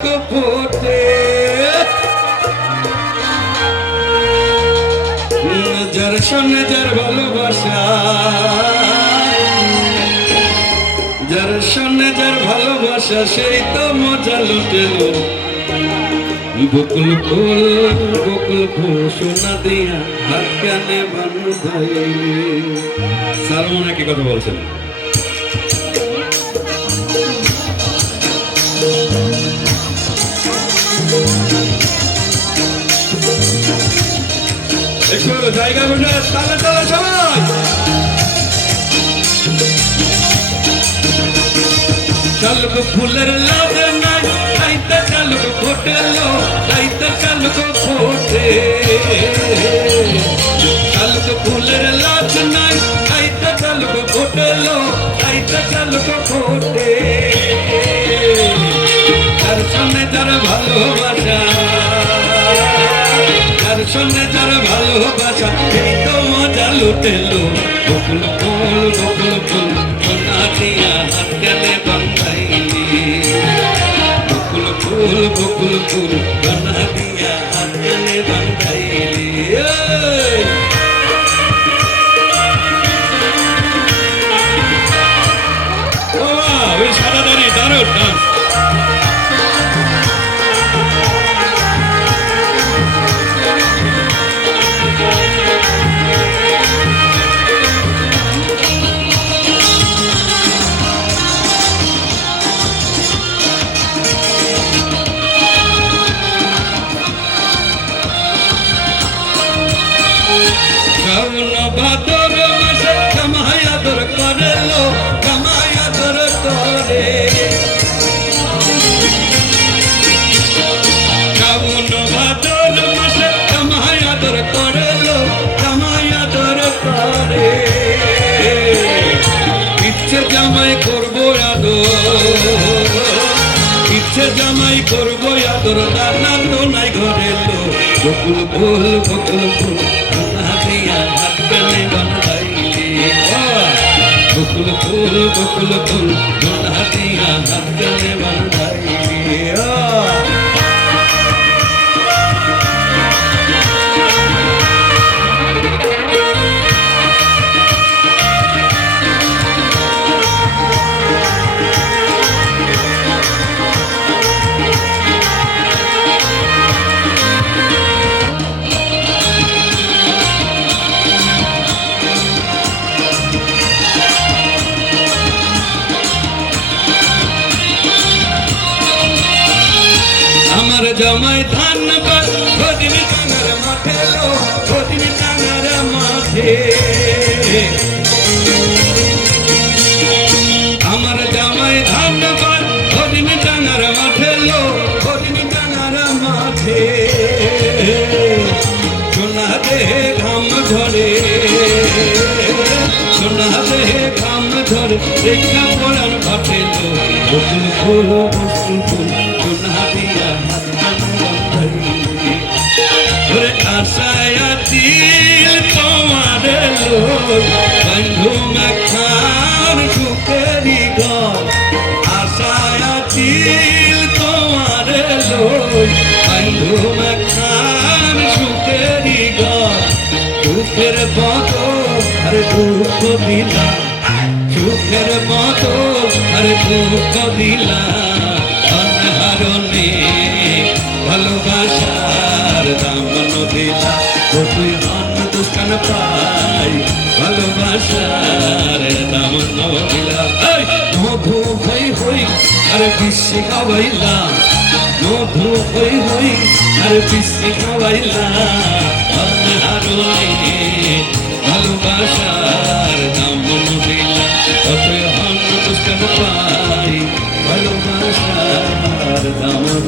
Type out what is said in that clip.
ফোটে যার সঙ্গে যার ভালোবাসা, যার সঙ্গে যার ভালোবাসা সেই তো মজা লুটেল। বকুল ফুল সোনা দিয়া হাত কানে বাঁধাই। স্যার মনে হয় কি কথা বলছেন? একটু জায়গা বসে তালে তালে সবাই। চালুক ফুলের লাভ নাই, তাইতে চালুক ফোটেলো, তাইতে চালুক ফোটে। চালুক ফুলের লাভ নাই, তাইতে চালুক ফোটেলো, তাইতে চালুক ফোটে। যার সঙ্গে যার ভালোবাসা, যার সঙ্গে যার ভালোবাসা এই তো মজা লুটেলো। বকুল ফুল সোনা দিয়া হাত কানে বাঁধাইলি। বকুল ফুল সোনা দিয়া হাত কানে বাঁধাইলি। ওই সাদা দাঁড়ি দারুণ ডান্স। শ্রাবণ ভাদর মাসে কামাই আদর করেলো, কামাই আদর করে। শ্রাবণ ভাদর মাসে কামাই আদর করেলো, কামাই আদর করে। ইচ্ছে জামাই করবো আদর, ইচ্ছে জামাই করবো আদর, রান্না তো নাই ঘরে লো। বকুল ফুল সোনা দিয়া হাত কানে বাঁধাইলি। বকুল ফুল সোনা দিয়া হাত কানে বাঁধাইলি। আমার জামাই ধান খদিন টাঙ্গার মাঠে লো, খদিন টাঙ্গার মাঠে। আমার জামাই ধান খদিন টাঙ্গার মাঠে লো, খদিন টাঙ্গার মাঠে। সোনা দেহে ঘাম ঝরে, সোনা দেহে ঘাম ঝরে, রেখা পড়ান ভাটে লো। বকুল ফুল সোনা দিয়া হাত কানে বাঁধাইলি। ওরে আশায় আছিল তোমার লোক, বন্ধু মাখার সুখেরি ঘর। আশায় আছিল তোমার লোক, বন্ধু মাখার সুখেরি ঘর। সুখের মতো আর দুঃখ দিলা, সুখের মতো আর দুঃখ দিলা। অনহারণে ভালোবাসার দামন দিলা। তুই অন্য দুষ্কান পাই ভালোবাসার দামন দিলা। মধু হই হই আর বিশ্বে খাওয়াইলা, মধু হই হই আর বিশ্বে খাওয়াইলা। অনহারণে ভালোবাসার দামন দিলা। তুই অন্য দুষ্কান পাই ভালোবাসার দামন।